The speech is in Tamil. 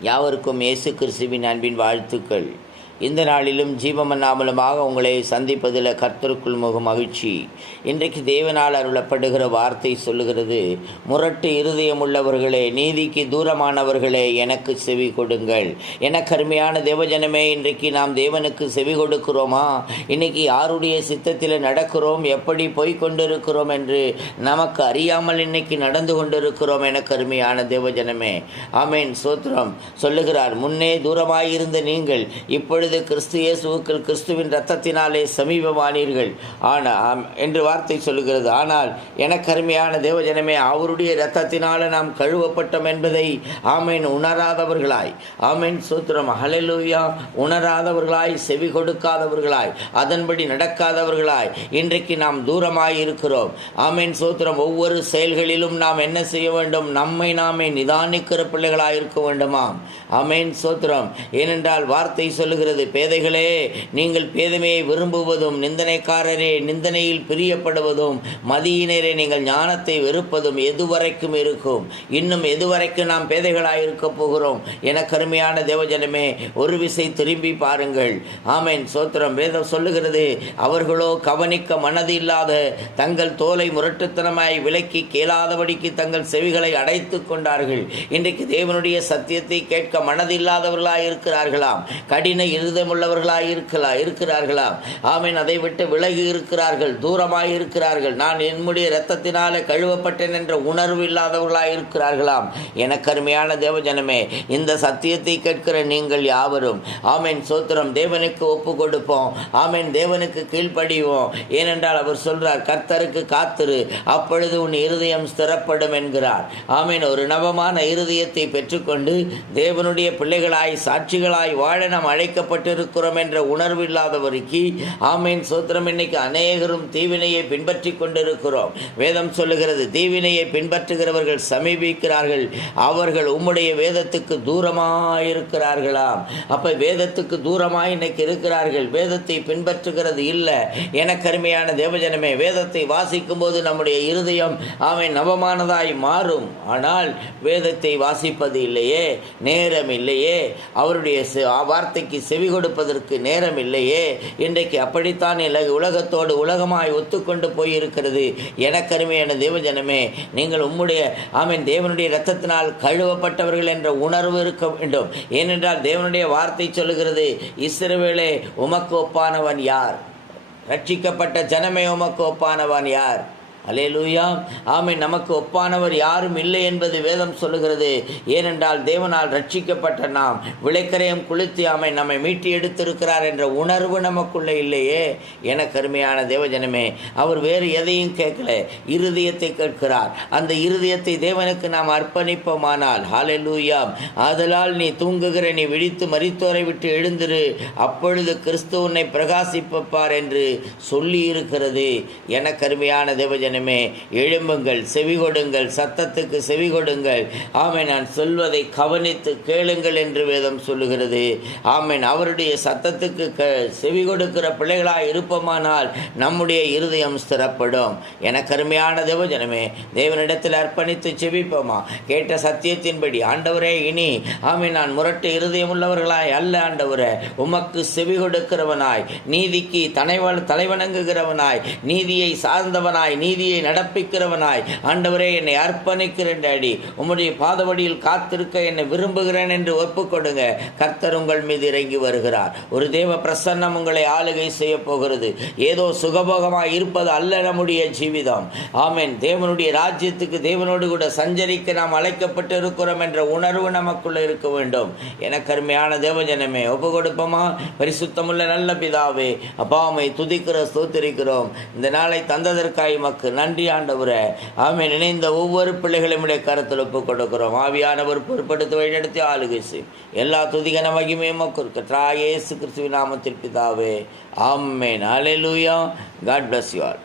யாவருக்கும் இயேசு கிறிஸ்துவின் அன்பின் வாழ்த்துக்கள். இந்த நாளிலும் ஜீவமன்னா மூலமாக உங்களை சந்திப்பதில் கர்த்தருக்குள் முக மகிழ்ச்சி. இன்றைக்கு தேவனால் அருளப்படுகிற வார்த்தை சொல்லுகிறது முரட்டு இருதயம் உள்ளவர்களே நீதிக்கு தூரமானவர்களே எனக்கு செவி கொடுங்கள். எனக்கு அருமையான தேவஜனமே இன்றைக்கு நாம் தேவனுக்கு செவி கொடுக்கிறோமா? இன்னைக்கு யாருடைய சித்தத்தில் நடக்கிறோம்? எப்படி போய்கொண்டிருக்கிறோம் என்று நமக்கு அறியாமல் இன்னைக்கு நடந்து கொண்டிருக்கிறோம் எனக்கு அருமையான தேவஜனமே. ஆமேன். சோத்திரம் சொல்லுகிறார் முன்னே தூரமாயிருந்த நீங்கள் இப்பொழுது கிறிஸ்து இயேசுவுக்கள் கிறிஸ்துவின் இரத்தத்தினாலே சமீபமானீர்கள். ஆனால் என்று வார்த்தை சொல்லுகிறது. ஆனால் எனக்கு அருமையான தேவஜனமே அவருடைய இரத்தத்தினால நாம் கழுவப்பட்டோம் என்பதை ஆமேன் உணராதவர்களாய். ஆமேன் சூத்திரம். ஹலெலூயா உணராதவர்களாய் செவி கொடுக்காதவர்களாய் அதன்படி நடக்காதவர்களாய். இன்றைக்கு நாம் தூரமாய் இருக்கிறோம் ஆமேன் சூத்திரம். ஒவ்வொரு செயல்களிலும் நாம் என்ன செய்ய வேண்டும்? நம்மை நாமே நிதானிக்கிற பிள்ளைகளாய் இருக்க வேண்டுமாம். ஆமேன் சோத்திரம். ஏனென்றால் வார்த்தை சொல்லுகிறது பேதைகளே நீங்கள் பேதமையை விரும்புவதும் நிந்தனைக்காரரே நிந்தனையில் பிரியப்படுவதும் மதியினரே நீங்கள் ஞானத்தை வெறுப்பதும் எதுவரைக்கும் இருக்கும். இன்னும் எதுவரைக்கும் நாம் பேதைகளாய் இருக்க போகிறோம்? என கருமையான தேவஜனமே ஒரு விசை திரும்பி பாருங்கள். ஆமேன். சோத்திரம் வேதம் சொல்லுகிறது அவர்களோ கவனிக்க மனது இல்லாத தங்கள் தோலை முரட்டுத்தனமாய் விலக்கி கேளாதபடிக்கு தங்கள் செவிகளை அடைத்து கொண்டார்கள். இன்றைக்கு தேவனுடைய சத்தியத்தை கேட்க மனதில்லாதவர்களாக இருக்கிறார்களாம் கடின இருதயமுள்ளவர்களாய் இருக்கலாம் இருக்கிறார்களாம். ஆமீன் அதை விட்டு விலகி இருக்கிறார்கள் தூரமாய் இருக்கிறார்கள் நான் என்னுடைய இரத்தத்தினாலே கழுவப்பட்டேன் என்ற உணர்வு இல்லாதவர்களாய் இருக்கிறார்களாம் எனக்கு அருமையான தேவஜனமே இந்த சத்தியத்தை கேட்கிற நீங்கள் யாவரும் ஆமீன் சோத்திரம் தேவனுக்கு ஒப்பு கொடுப்போம் ஆமீன் தேவனுக்கு கீழ்ப்படிவோம். ஏனென்றால் அவர் சொல்றார் கர்த்தருக்கு காத்திரு அப்பொழுது உன் இருதயம் ஸ்திரப்படும் என்கிறார். ஆமீன் ஒரு நவமான இருதயத்தை பெற்றுக்கொண்டு தேவனுடைய பிள்ளைகளாய் சாட்சிகளாய் வாழ நாம் அழைக்கப்பட்டிருக்கிறோம் என்ற உணர்வு இல்லாதவருக்கு ஆமீன். சோத்திரம் இன்னைக்கு அநேகரும் தீவினையை பின்பற்றி கொண்டிருக்கிறோம். வேதம் சொல்லுகிறது தீவினையை பின்பற்றுகிறவர்கள் சமீபிக்கிறார்கள். அவர்கள் உம்முடைய வேதத்துக்கு தூரமாயிருக்கிறார்களாம். அப்போ வேதத்துக்கு தூரமாக இன்னைக்கு இருக்கிறார்கள். வேதத்தை பின்பற்றுகிறது இல்லை. எனக்கருமையான தேவஜனமே வேதத்தை வாசிக்கும் போது நம்முடைய இருதயம் ஆமை நவமானதாய் மாறும். ஆனால் வேதத்தை வாசிப்பது இல்லையே நேரம் இல்லையே. அவருடைய வார்த்தைக்கு செவி கொடுப்பதற்கு நேரம் இல்லையே இன்றைக்கு அப்படித்தான் இல- உலகத்தோடு உலகமாய் ஒத்துக்கொண்டு போயிருக்கிறது. எனக்கருமையான தேவஜனமே நீங்கள் உம்முடைய ஆமீன் தேவனுடைய இரத்தத்தினால் கழுவப்பட்டவர்கள் என்ற உணர்வு இருக்க வேண்டும். ஏனென்றால் தேவனுடைய வார்த்தை சொல்லுகிறது இஸ்ரவேலே உமக்கு ஒப்பானவன் யார்? ரட்சிக்கப்பட்ட ஜனமே உமக்கு ஒப்பானவன் யார்? அலேலூயா ஆமை நமக்கு ஒப்பானவர் யாரும் இல்லை என்பது வேதம் சொல்லுகிறது. ஏனென்றால் தேவனால் ரட்சிக்கப்பட்ட நாம் விளைக்கரையும் குளித்து ஆமை நம்மை மீட்டி எடுத்திருக்கிறார் என்ற உணர்வு நமக்குள்ளே இல்லையே. என கருமையான தேவஜனமே அவர் வேறு எதையும் கேட்கல. இருதயத்தை கேட்கிறார். அந்த இருதயத்தை தேவனுக்கு நாம் அர்ப்பணிப்போமானால் ஹalleluya. ஆதலால் நீ தூங்குகிற நீ விழித்து மறித்தோரை விட்டு எழுந்திரு. அப்பொழுது கிறிஸ்து உன்னை பிரகாசிப்பார் என்று சொல்லி இருக்கிறது என கருமையான தேவஜனமே எழும்புங்கள் செவி கொடுங்கள் சத்தத்துக்கு செவி கொடுங்கள் ஆமை நான் சொல்வதை கவனித்து கேளுங்கள் என்று வேதம் சொல்லுகிறது. ஆமேன் அவருடைய சத்தத்துக்கு க செவி கொடுக்கிற பிள்ளைகளாய் இருப்போமானால் நம்முடைய இருதயம் ஸ்திரப்படும். என கருமையான தேவஜனமே தேவனிடத்தில் அர்ப்பணித்து செவிப்போமா கேட்ட சத்தியத்தின்படி ஆண்டவரே இனி ஆமை நான் முரட்டு இருதயம் உள்ளவர்களாய் அல்ல ஆண்டவரே. உமக்கு செவி கொடுக்கிறவனாய் நீதிக்கு தலைவ தலைவணங்குகிறவனாய் நீதியை சார்ந்தவனாய் நீதி நீதியை நடப்பிக்கிறவனாய். ஆண்டவரே என்னை அர்ப்பணிக்கிறேன் அடி உம்முடைய பாதவடியில் காத்திருக்க என்னை விரும்புகிறேன் என்று ஒப்புக்கொடுங்க. கர்த்தர் உங்கள் மீது இறங்கி வருகிறார். ஒரு தேவ பிரசன்னம் உங்களை ஆளுகை செய்ய போகிறது. ஏதோ சுகபோகமாக இருப்பது அல்ல நம்முடைய ஜீவிதம். ஆமேன். தேவனுடைய ராஜ்யத்துக்கு தேவனோடு கூட சஞ்சரிக்க நாம் அழைக்கப்பட்டு இருக்கிறோம் என்ற உணர்வு நமக்குள்ள இருக்க வேண்டும். எனக்கு அருமையான தேவஜனமே ஒப்பு கொடுப்போமா பரிசுத்தமுள்ள நல்ல பிதாவே அப்பாமை துதிக்கிற ஸ்தோத்திரிக்கிறோம். இந்த நாளை தந்ததற்காய் மக்கள் நன்றி ஆண்டவரே. ஆமை நினைந்த ஒவ்வொரு பிள்ளைகளும் உடைய கருத்தில் ஒப்புக் கொடுக்கிறோம். ஆவியானவர் பொறுப்படுத்தி வழிநடத்தி ஆளுகேசு எல்லா துதிகன மகிமையும் கத்ரா இயேசு கிறிஸ்துவின் நாமத்தில் பிதாவே. நாளே லூயா காட் பிளஸ் யூ ஆல்